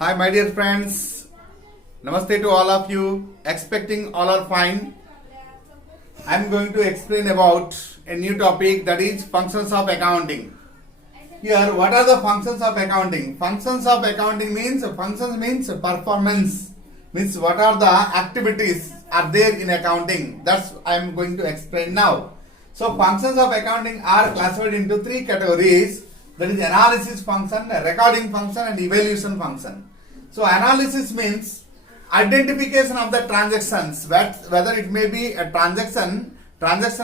Hi, my dear friends. Namaste to all of you. Expecting all are fine. I am going to explain about a new topic, that is functions of accounting. Here, what are the functions of accounting? Functions of accounting means performance. Means what are the activities are there in accounting? That's I am going to explain now. So functions of accounting are classified into three categories. That is analysis function, recording function and evaluation function. So analysis means identification of the transactions, whether it may be a transaction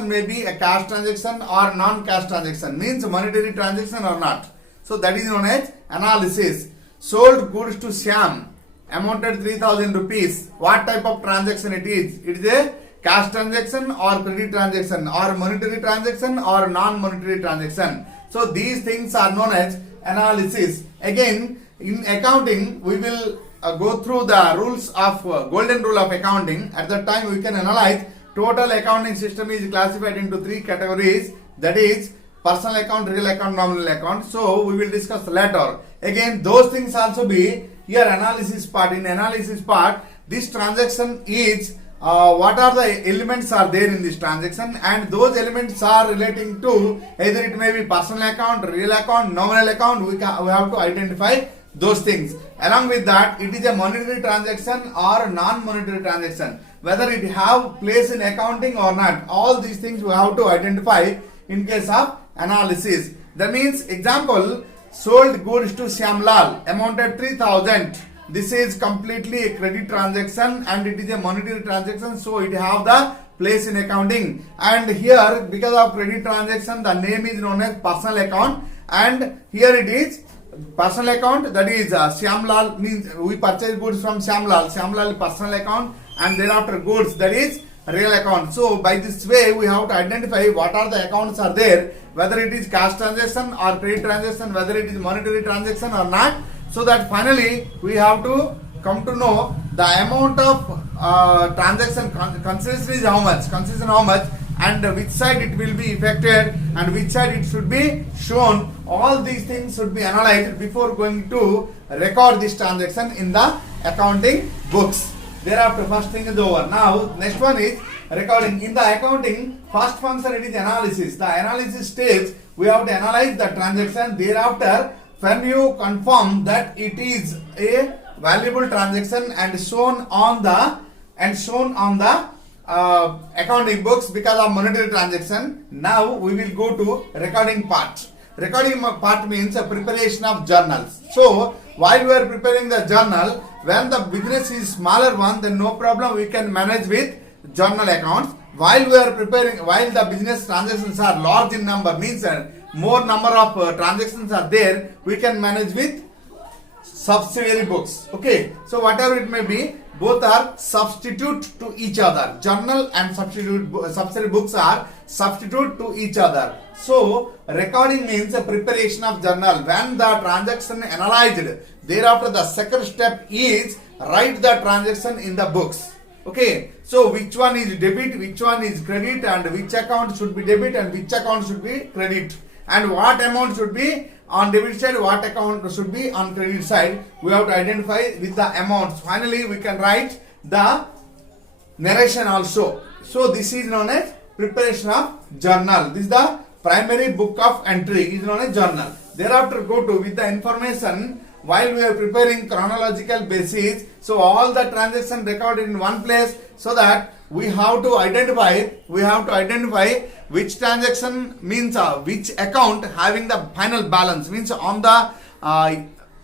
may be a cash transaction or non-cash transaction, means monetary transaction or not. So that is known as analysis. Sold goods to Shyam, amounted 3,000 rupees. What type of transaction it is? It is a cash transaction or credit transaction or monetary transaction or non-monetary transaction. So these things are known as analysis. Again, in accounting, we will go through the rules of golden rule of accounting. At that time, we can analyze total accounting system is classified into three categories. That is personal account, real account, nominal account. So we will discuss later. Again, those things also be here analysis part. In analysis part, this transaction is what are the elements are there in this transaction, and those elements are relating to either it may be personal account, real account, nominal account. We have to identify those things. Along with that, it is a monetary transaction or non-monetary transaction, whether it have place in accounting or not. All these things we have to identify in case of analysis. That means, example, sold goods to Shyamlal, amounted 3,000. This is completely a credit transaction and it is a monetary transaction, so it have the place in accounting. And here, because of credit transaction, the name is known as personal account, and here it is personal account, that is Shyamlal, means we purchase goods from Shyamlal. Shyamlal personal account, and thereafter goods, that is real account. So by this way, we have to identify what are the accounts are there, whether it is cash transaction or credit transaction, whether it is monetary transaction or not. So that finally we have to come to know the amount of transaction consideration is how much, and which side it will be affected and which side it should be shown. All these things should be analyzed before going to record this transaction in the accounting books. Thereafter, first thing is over. Now, next one is recording. In the accounting, first function it is analysis. The analysis stage, we have to analyze the transaction. Thereafter, when you confirm that it is a valuable transaction and shown on the accounting books because of monetary transaction, now we will go to recording part. Recording part means a preparation of journals. So while we are preparing the journal, when the business is smaller one, then no problem, we can manage with journal accounts. While we are preparing, while the business transactions are large in number, means more number of transactions are there, we can manage with subsidiary books. Okay, so whatever it may be, both are substitute to each other. Journal and subsidiary books are substitute to each other. So recording means a preparation of journal. When the transaction analyzed, thereafter the second step is write the transaction in the books. Okay, so which one is debit, which one is credit, and which account should be debit and which account should be credit, and what amount should be on debit side, what account should be on credit side. We have to identify with the amounts. Finally, we can write the narration also. So this is known as preparation of journal. This is the primary book of entry, is known as journal. Thereafter, go to with the information. While we are preparing chronological basis, so all the transaction recorded in one place, so that we have to identify which transaction means which account having the final balance, means on the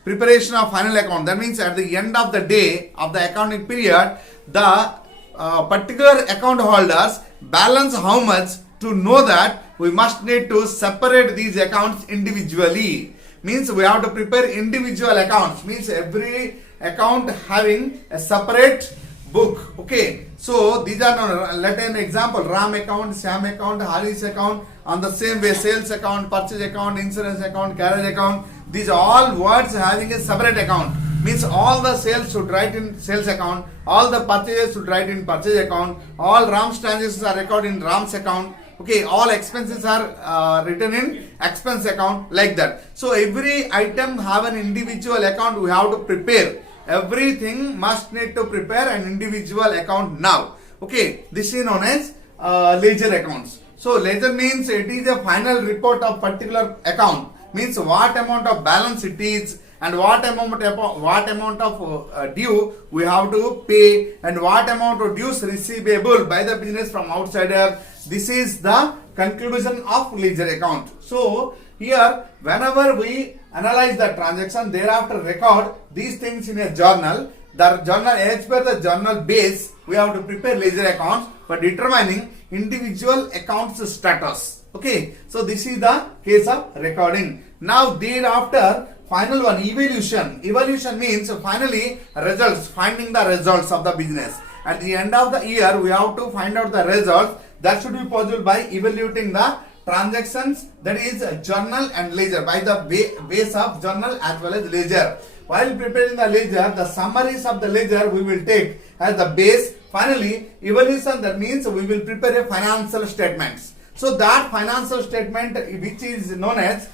preparation of final account. That means at the end of the day of the accounting period, the particular account holders balance how much. To know that, we must need to separate these accounts individually. Means we have to prepare individual accounts, means every account having a separate book. Okay, so these are known. Let an example: Ram account, Sam account, Harish account. On the same way, sales account, purchase account, insurance account, carriage account. These are all words having a separate account. Means all the sales should write in sales account, all the purchases should write in purchase account, all Ram's transactions are recorded in Ram's account, Okay, all expenses are written in expense account like that. So every item have an individual account we have to prepare. Everything must need to prepare an individual account now. Okay, this is known as ledger accounts. So ledger means it is a final report of particular account. Means what amount of balance it is and what amount of due we have to pay and what amount of dues receivable by the business from outsider. This is the conclusion of ledger account. So here whenever we analyze the transaction, thereafter record these things in a journal. The journal, as per the journal base, we have to prepare ledger accounts for determining individual accounts status. Okay, so this is the case of recording. Now thereafter, final one, evaluation. Evaluation means finally results, finding the results of the business. At the end of the year, we have to find out the results. That should be possible by evaluating the transactions, that is journal and ledger, by the base of journal as well as ledger. While preparing the ledger, the summaries of the ledger we will take as the base. Finally, evaluation, that means we will prepare a financial statements. So that financial statement, which is known as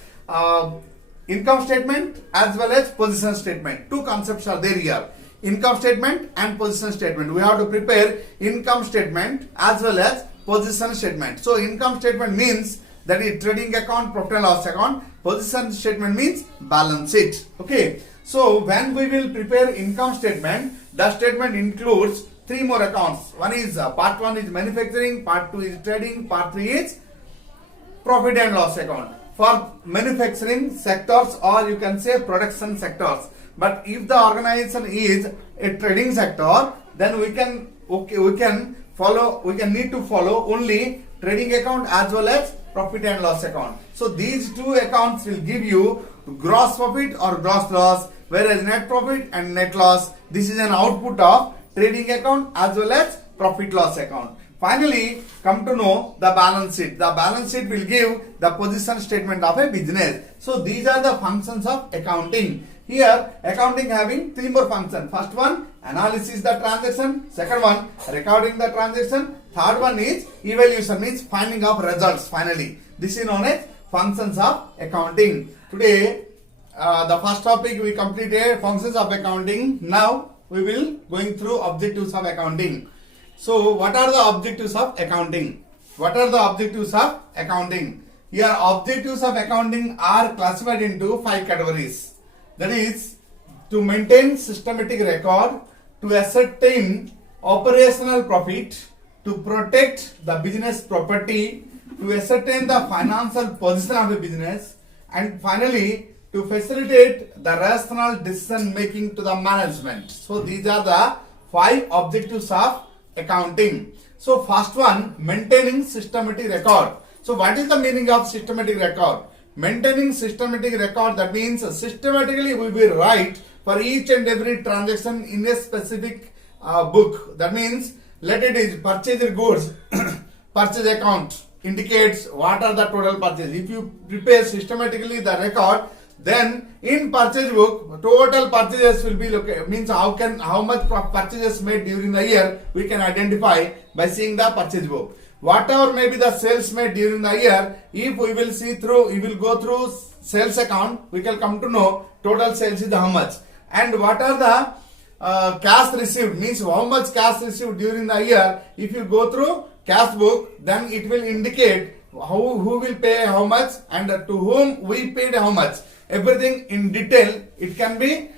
income statement as well as position statement. Two concepts are there here. Income statement and position statement. We have to prepare income statement as well as position statement. So income statement means that is trading account, profit and loss account. Position statement means balance sheet. Okay. So when we will prepare income statement, the statement includes three more accounts. One is part 1 is manufacturing, part 2 is trading, part 3 is profit and loss account. For manufacturing sectors, or you can say production sectors. But if the organization is a trading sector, then we need to follow only trading account as well as profit and loss account. So these two accounts will give you gross profit or gross loss, whereas net profit and net loss, this is an output of trading account as well as profit loss account. Finally, come to know the balance sheet. The balance sheet will give the position statement of a business. So these are the functions of accounting. Here, accounting having three more functions. First one, analysis the transaction. Second one, recording the transaction. Third one is evaluation, means finding of results. Finally, this is known as functions of accounting. Today, the first topic we completed, functions of accounting. Now we will going through objectives of accounting. So what are the objectives of accounting? What are the objectives of accounting? Here objectives of accounting are classified into 5 categories. That is to maintain systematic record, to ascertain operational profit, to protect the business property, to ascertain the financial position of a business, and finally to facilitate the rational decision making to the management. So these are the 5 objectives of accounting. So first one, maintaining systematic record. So what is the meaning of systematic record? Maintaining systematic record, that means systematically we will write for each and every transaction in a specific book. That means let it is purchased goods purchase account indicates what are the total purchase. If you prepare systematically the record, then in purchase book total purchases will be located, means how much purchases made during the year we can identify by seeing the purchase book. Whatever may be the sales made during the year, if we will go through sales account, we can come to know total sales is how much. And what are the cash received, means how much cash received during the year. If you go through cash book, then it will indicate who will pay how much and to whom we paid how much. Everything in detail. It can be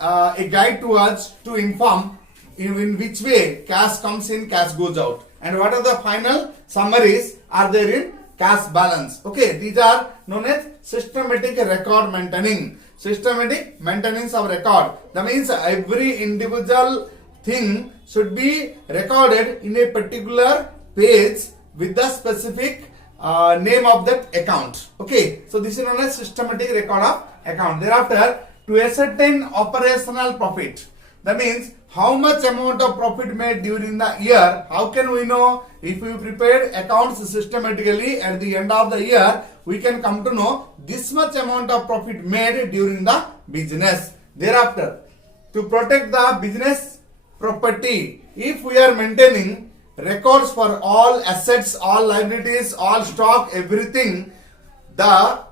a guide to us to inform in which way cash comes in, cash goes out, and what are the final summaries are there in cash balance. Okay, these are known as systematic record maintaining. Systematic maintenance of record. That means every individual thing should be recorded in a particular page with the specific name of that account. Okay, so this is known as systematic record of account. Thereafter, to ascertain operational profit. That means how much amount of profit made during the year. How can we know? If we prepared accounts systematically at the end of the year, we can come to know this much amount of profit made during the business. Thereafter, to protect the business property, if we are maintaining records for all assets, all liabilities, all stock, everything. The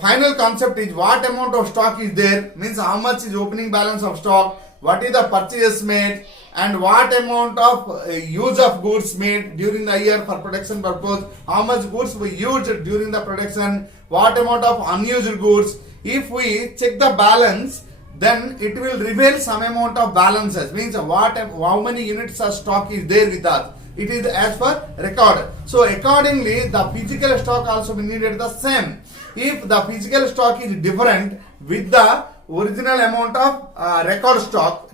final concept is what amount of stock is there, means how much is opening balance of stock, what is the purchase made, and what amount of use of goods made during the year for production purpose, how much goods we used during the production, what amount of unused goods. If we check the balance, then it will reveal some amount of balances, means how many units of stock is there with us. It is as per record. So accordingly, the physical stock also we needed the same. If the physical stock is different with the original amount of record stock,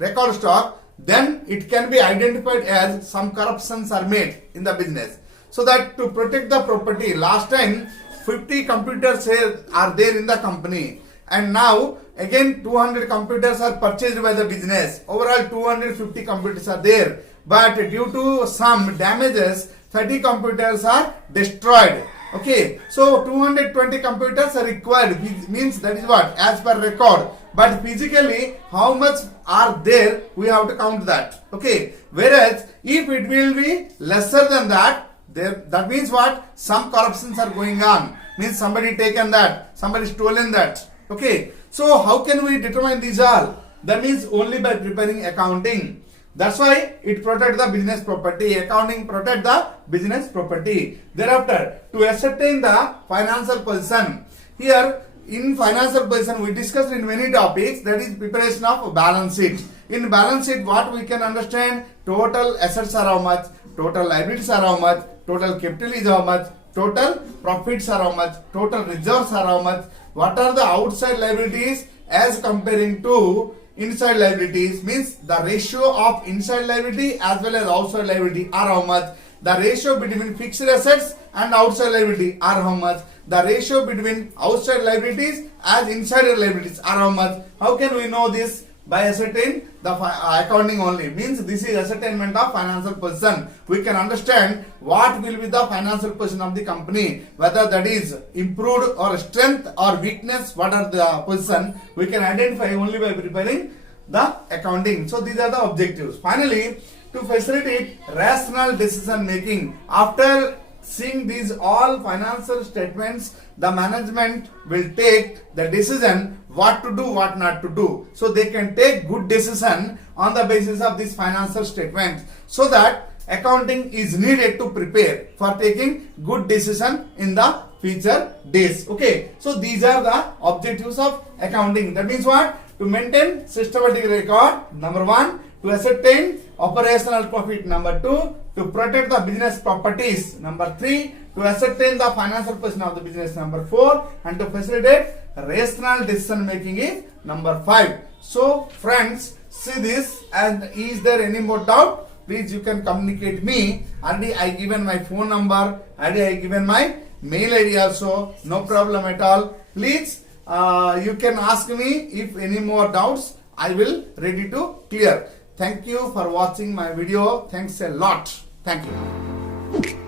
then it can be identified as some corruptions are made in the business. So that to protect the property, last time 50 computers are there in the company, and now again 200 computers are purchased by the business. Overall 250 computers are there, but due to some damages 30 computers are destroyed. Okay, so 220 computers are required, means that is what as per record, but physically how much are there we have to count that. Okay, whereas if it will be lesser than that, that means what, some corruptions are going on, means somebody taken that, somebody stolen that. Okay, so how can we determine these all? That means only by preparing accounting. That's why it protect the business property. Accounting protect the business property. Thereafter, to ascertain the financial position. Here in financial position we discussed in many topics, that is preparation of balance sheet. In balance sheet what we can understand, total assets are how much, total liabilities are how much, total capital is how much, total profits are how much, total reserves are how much, what are the outside liabilities as comparing to inside liabilities, means the ratio of inside liability as well as outside liability are how much, the ratio between fixed assets and outside liability are how much, the ratio between outside liabilities as inside liabilities are how much. How can we know this? By ascertain the accounting only, means this is ascertainment of financial position. We can understand what will be the financial position of the company, whether that is improved or strength or weakness, what are the position, we can identify only by preparing the accounting. So these are the objectives. Finally, to facilitate rational decision making, after seeing these all financial statements, the management will take the decision what to do, what not to do. So they can take good decision on the basis of these financial statements, so that accounting is needed to prepare for taking good decision in the future days. Okay, so these are the objectives of accounting. That means what? To maintain systematic record, number 1, to ascertain operational profit, number 2, to protect the business properties, number 3, to ascertain the financial position of the business, number 4, and to facilitate rational decision making is number 5. So friends, see this, and is there any more doubt? Please you can communicate me. Already I given my phone number, already I given my mail ID also, no problem at all. Please you can ask me if any more doubts, I will ready to clear. Thank you for watching my video. Thanks a lot. Thank you.